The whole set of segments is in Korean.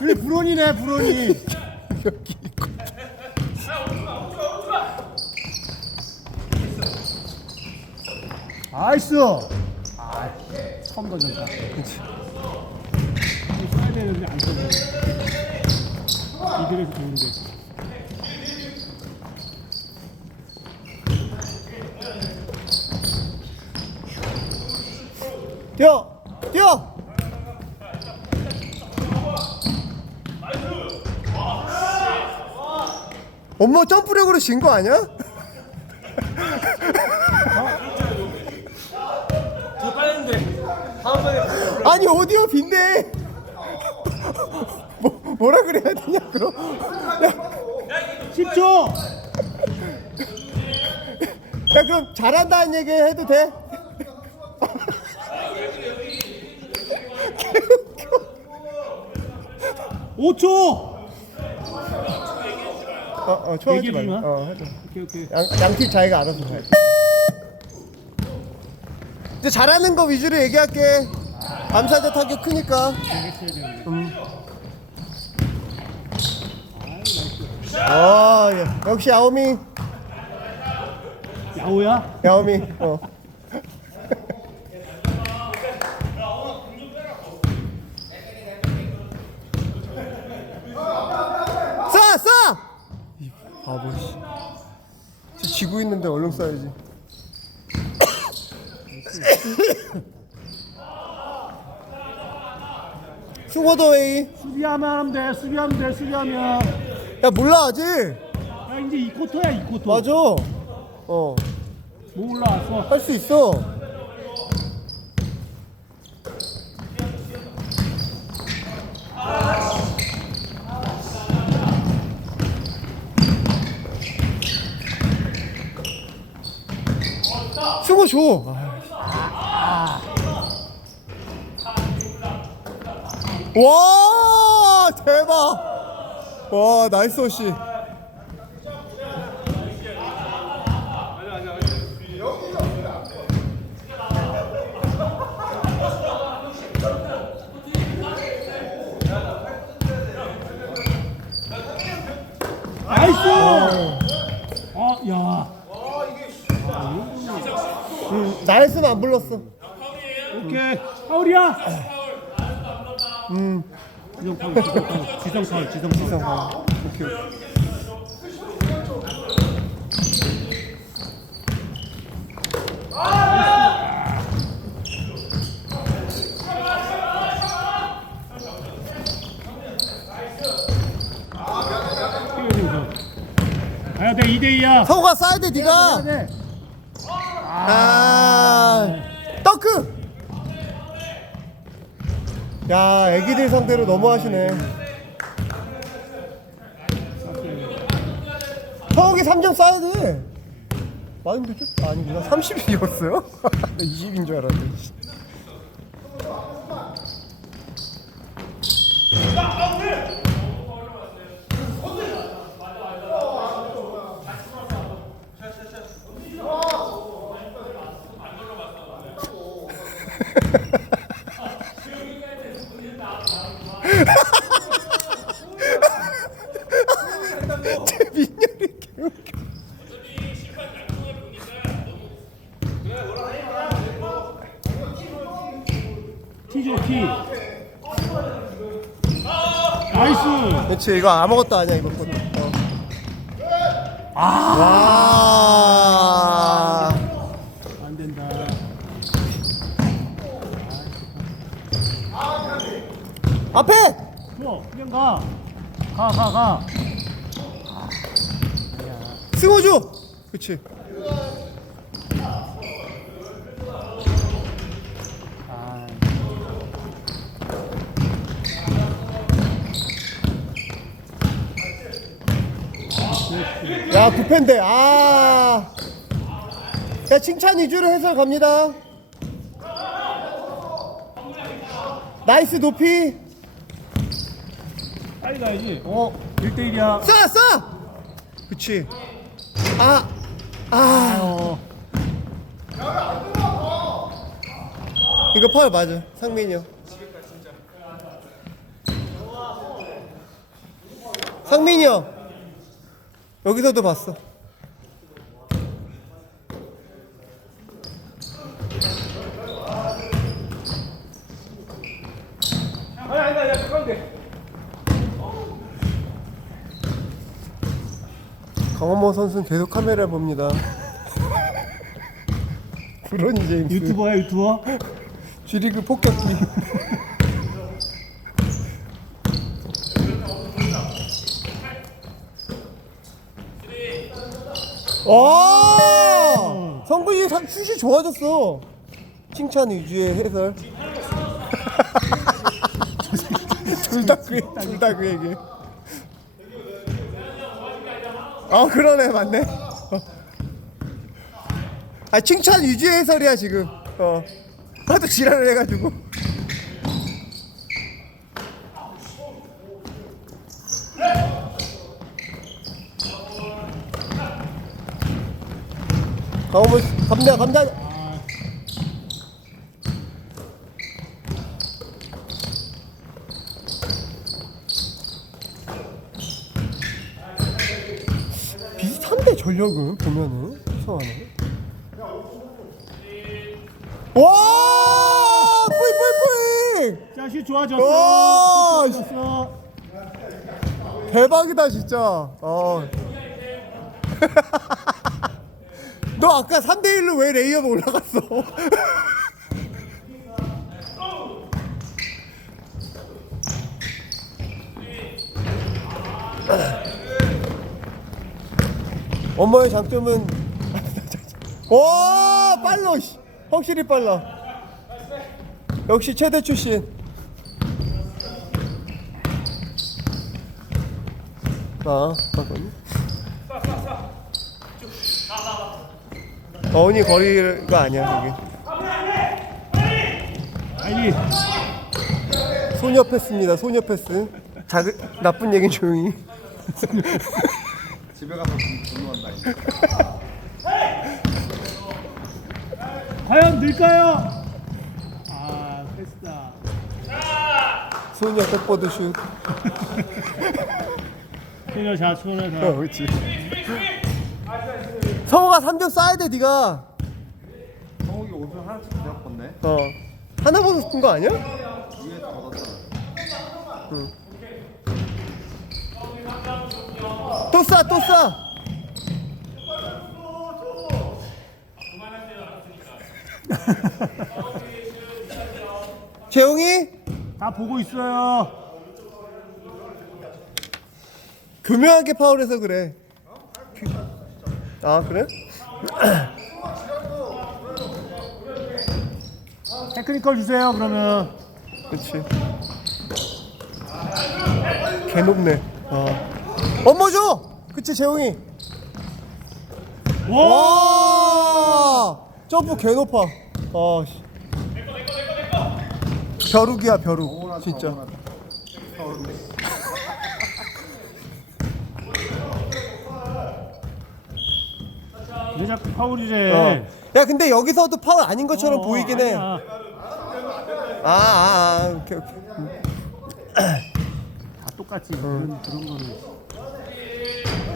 그래 불온이네 불온이. 여기 있고. 나이스. 아 처음 던졌다. 그치. 써야 되는데 안 써네. 이들에서 좋은데. 뛰어! 엄마 점프력으로 진 거 아니야? 저 빠졌는데 다음 번에 아니 오디오 빈대. 뭐 뭐라 그래야 되냐 그럼? 10초. 야 그럼 잘한다는 얘기 해도 돼? 오 5초. 어어 좋아하지 얘기해 말고. 주지 마. 어 하자. 오케이 오케이. 양 양팀 자기가 알아서 해. 이제 잘하는 거 위주로 얘기할게. 암사자 타격 크니까. 음. 아 예. 역시 야오미 야오야? 야오미. 어. 쏴! 쏴! 이 바보 씨. 지고 있는데 얼른 쏴야지. 슈거더웨이. 수비하면 하면 돼. 수비하면 돼. 수비하면. 야 몰라 아직. 야 이제 이 쿼터야 이 쿼터. 맞아. 어. 뭐 올라왔어. 할 수 있어. 줘. 와 대박. 와 나이스 씨. 나이스. 아 야. 나였으면 안 불렀어. 오케이. 파울이야. 음. 지성 파울. 지성 파울. 지성 파울. 지성 파울. 아, 오케이. 돼 2대 2야. 서우가 쏴야 돼 네가. 돼. 아, 떡크. 야, 애기들 상대로 너무 하시네. 서욱이 3점 쏴야 돼. 많은데 좀 아니구나. 30이었어요? 20인 줄 알았네. 씨. T. 나이스. 그렇지 이거 아무것도 아니야 이거 것도. 어. 와. 안 된다. 앞에. 줘. 그냥 가. 가 가 가. 승호줘. 그렇지. 아. 야 부패인데 아. 야 칭찬 위주로 해서 갑니다. 나이스 높이. 빨리 가야지. 어. 1대 1이야. 쏴 쏴. 그렇지. 아. 아. 어. 이거 파울 맞아. 상민이 형. 상민이 형 여기서도 봤어. 아니 아니 아니 가까운데 강원모 선수는 계속 카메라를 봅니다. 브론 제임스. 유튜버야 유튜버? G리그 폭격기 와 성근이 사- 슛이 좋아졌어. 칭찬 위주의 해설. 둘다그둘 다 그 얘기 아 그러네 맞네. 어. 아 칭찬 위주의 해설이야 지금. 어. 하도 지랄을 해가지고 강호문 감자 감자. 비슷한데 전력은 보면은 이상하네. 와! 뿌이 뿌이 뿌이 자 슛 좋아졌어. 와, 슛 좋아졌어. 대박이다 진짜. 어. 너 아까 3대 1로 왜 레이업 올라갔어? 엄마의 장점은 와 빨라 씨. 확실히 빨라 역시 최대 출신 아, 잠깐만 요. 어은이 거리가 아니야, 빨리 여기. 소녀 패스입니다, 소녀 패스. 작 나쁜 얘기는 조용히. 집에 가서 분노한다. 과연 늘까요? 아 패스다 소녀 백보드 슛. 소녀 자 소녀 어, 자 그렇지. 성호가 3점 쏴야 돼, 네가. 성욱이 옷을 하나씩 그냥 벗네. 어. 하나 벗은 거 아니야? 위에서 벗었잖아. 또 쏴, 또 쏴. 재용이 다 보고 있어요 교묘하게 파울해서 그래. 아 그래? 테크니컬 주세요 그러면 그렇지. 개 높네. 아. 엄마 줘. 그치 재용이. 와 와. 점프 개 높아. 아. 씨. 벼룩이야 벼룩. 진짜. 왜 자꾸 파울이래 어. 야 근데 여기서도 파울 아닌 것처럼 어, 보이긴 해. 아니야. 아, 아, 아, 오케이, 오케이. 다 똑같지 그런 그런 거는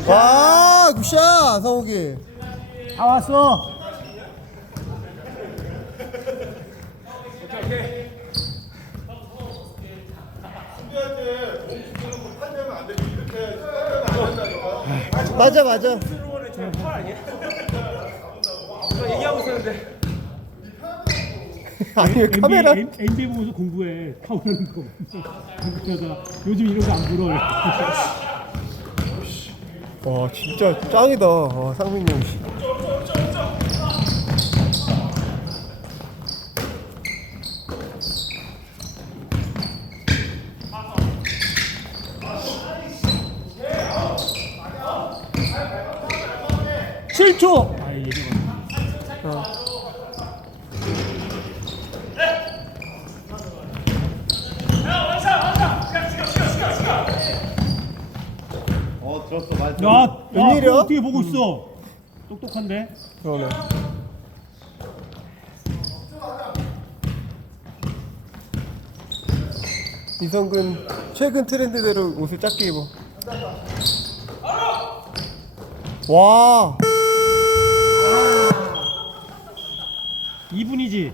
와, 굿샷, 성욱이. 다 왔어 맞아, 맞아. 얘기하고 있었는데 아니, 왜 카메라. NBA, NBA 보면서 공부해 파울하는 거 그러다가 요즘 이런 거 안 불어요 와, 진짜 짱이다. 와, 상민이 형. 씨. 칠초 아 얘기 졌어 맞어 야, 야, 웬일이야? 어떻게 보고 있어? 똑똑한데? 그러네. 이성근 최근 트렌드대로 옷을 작게 입어. 와, 2분이지?